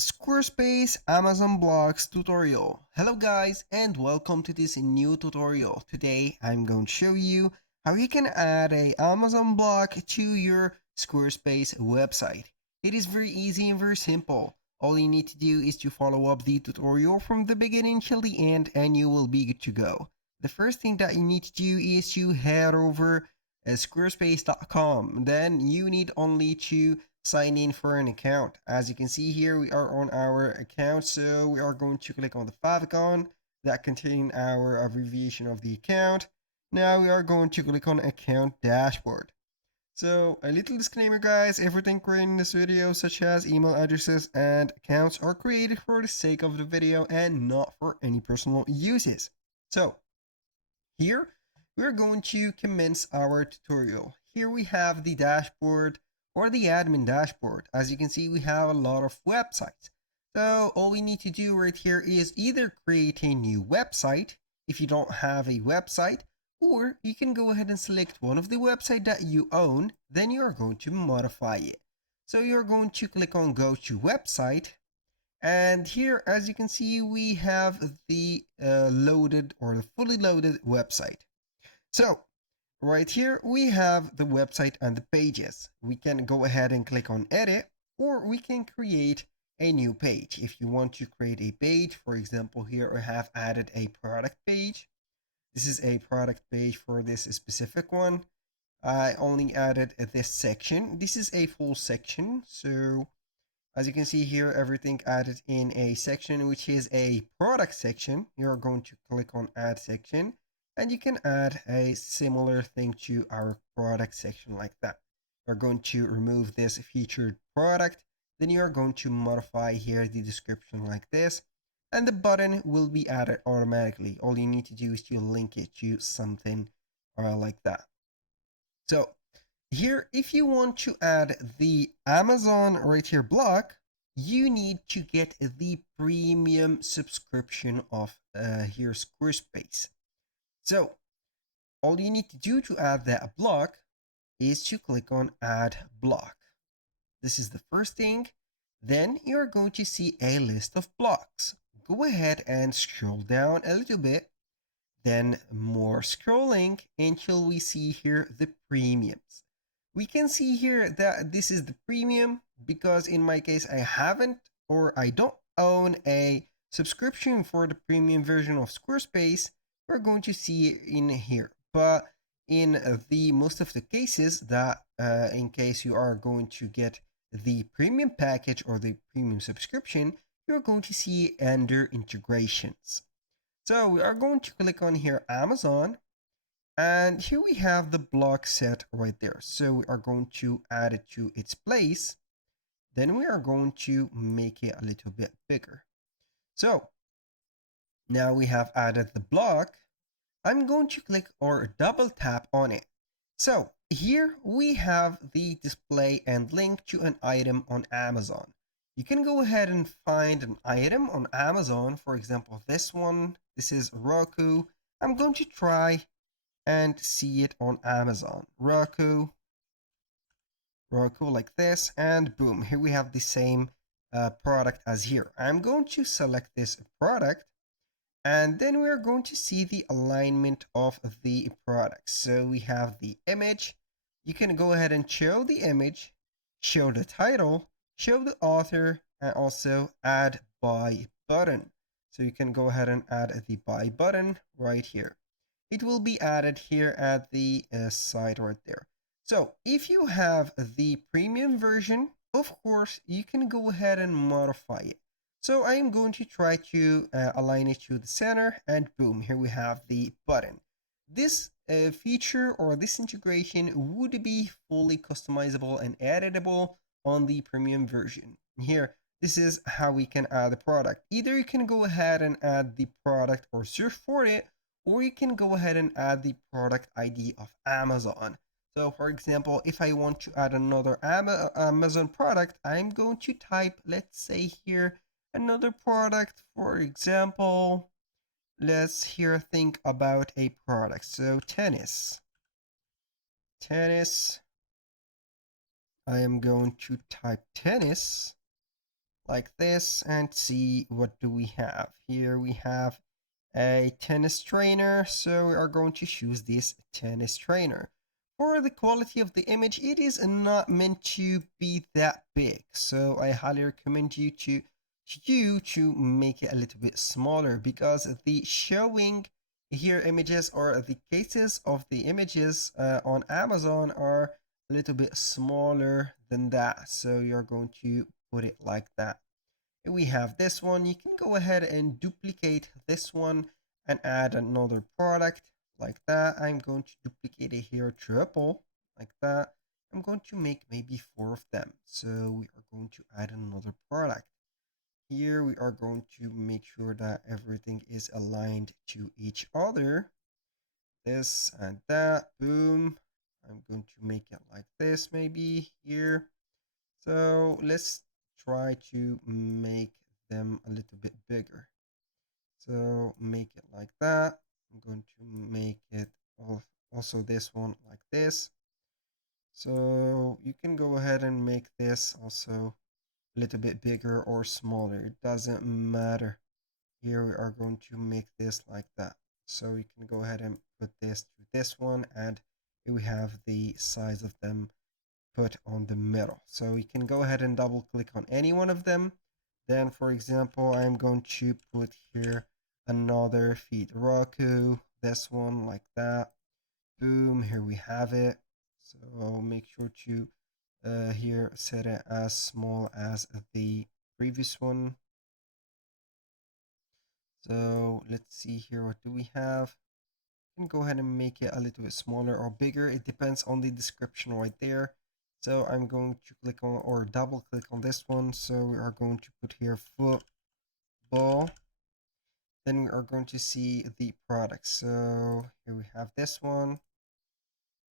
Squarespace Amazon Blocks tutorial. Hello guys and welcome to this new tutorial. Today I'm going to show you how you can add a Amazon block to your Squarespace website. It is very easy and very simple. All you need to do is to follow up the tutorial from the beginning till the end and you will be good to go. The first thing that you need to do is to head over squarespace.com. Then you need only to sign in for an account. As you can see here, we are on our account, so we are going to click on the favicon that contain our abbreviation of the account. Now we are going to click on account dashboard. So a little disclaimer guys, everything created in this video such as email addresses and accounts are created for the sake of the video and not for any personal uses. So here we're going to commence our tutorial. Here we have the dashboard or the admin dashboard. As you can see, we have a lot of websites. So all we need to do right here is either create a new website if you don't have a website, or you can go ahead and select one of the website that you own, then you are going to modify it. So you're going to click on go to website, and here as you can see we have the loaded or the fully loaded website. So right here we have the website and the pages. We can go ahead and click on edit, or we can create a new page. If you want to create a page, for example, here I have added a product page. This is a product page for this specific one. I only added this section. This is a full section. So as you can see here, everything added in a section, which is a product section. You're going to click on add section, and you can add a similar thing to our product section like that. We're going to remove this featured product. Then you are going to modify here the description like this, and the button will be added automatically. All you need to do is to link it to something like that. So here, if you want to add the Amazon right here block, you need to get the premium subscription of here Squarespace. So all you need to do to add that block is to click on add block. This is the first thing. Then you're going to see a list of blocks. Go ahead and scroll down a little bit, then more scrolling until we see here the premiums. We can see here that this is the premium because in my case I haven't, or I don't own a subscription for the premium version of Squarespace. We're going to see it in here, but in the most of the cases that in case you are going to get the premium package or the premium subscription, you're going to see under integrations. So we are going to click on here Amazon, and here we have the block set right there. So we are going to add it to its place. Then we are going to make it a little bit bigger. So now we have added the block. I'm going to click or double tap on it. So here we have the display and link to an item on Amazon. You can go ahead and find an item on Amazon. For example, this one, this is Roku. I'm going to try and see it on Amazon. Roku like this, and boom, here we have the same product as here. I'm going to select this product, and then we're going to see the alignment of the products. So we have the image. You can go ahead and show the image, show the title, show the author, and also add buy button. So you can go ahead and add the buy button right here. It will be added here at the side right there. So if you have the premium version, of course, you can go ahead and modify it. So I am going to try to align it to the center, and boom, here we have the button. This feature or this integration would be fully customizable and editable on the premium version. Here, this is how we can add the product. Either you can go ahead and add the product or search for it, or you can go ahead and add the product ID of Amazon. So for example, if I want to add another Amazon product, I'm going to type, let's say here, another product. For example, let's here think about a product. So tennis. I am going to type tennis. like this and see what do we have. Here we have a tennis trainer, so we are going to choose this tennis trainer. For the quality of the image, it is not meant to be that big, so I highly recommend you to make it a little bit smaller, because the showing here images or the cases of the images on Amazon are a little bit smaller than that, so you're going to put it like that. We have this one. You can go ahead and duplicate this one and add another product like that. I'm going to duplicate it here triple like that. I'm going to make maybe 4 of them. So we are going to add another product. Here we are going to make sure that everything is aligned to each other. This and that, boom. I'm going to make it like this maybe here. So let's try to make them a little bit bigger. So make it like that. I'm going to make it also this one like this. So you can go ahead and make this also a little bit bigger or smaller. It doesn't matter. Here we are going to make this like that. So you can go ahead and put this to this one, and here we have the size of them put on the middle. So you can go ahead and double click on any one of them. Then, for example, I'm going to put here another feed Roku, this one like that. Boom, here we have it. So make sure to here set it as small as the previous one. So let's see here, what do we have? You can go ahead and make it a little bit smaller or bigger. It depends on the description right there. So I'm going to click on or double click on this one. So we are going to put here football. Then we are going to see the product. So here we have this one.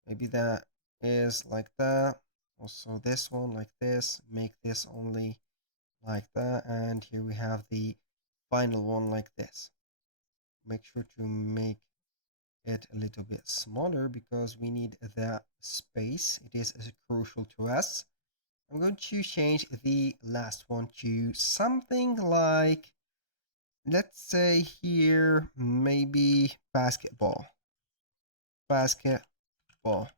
Maybe that is like that. Also this one like this. Make this only like that. And here we have the final one like this. Make sure to make it a little bit smaller because we need that space. It is crucial to us. I'm going to change the last one to something like, let's say here, maybe basketball. Basketball.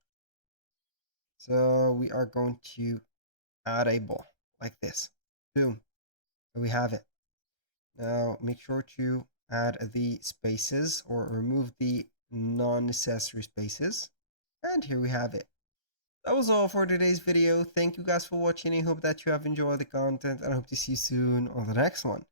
So we are going to add a ball like this. Boom. We have it. Now make sure to add the spaces or remove the non-necessary spaces. And here we have it. That was all for today's video. Thank you guys for watching. I hope that you have enjoyed the content, and I hope to see you soon on the next one.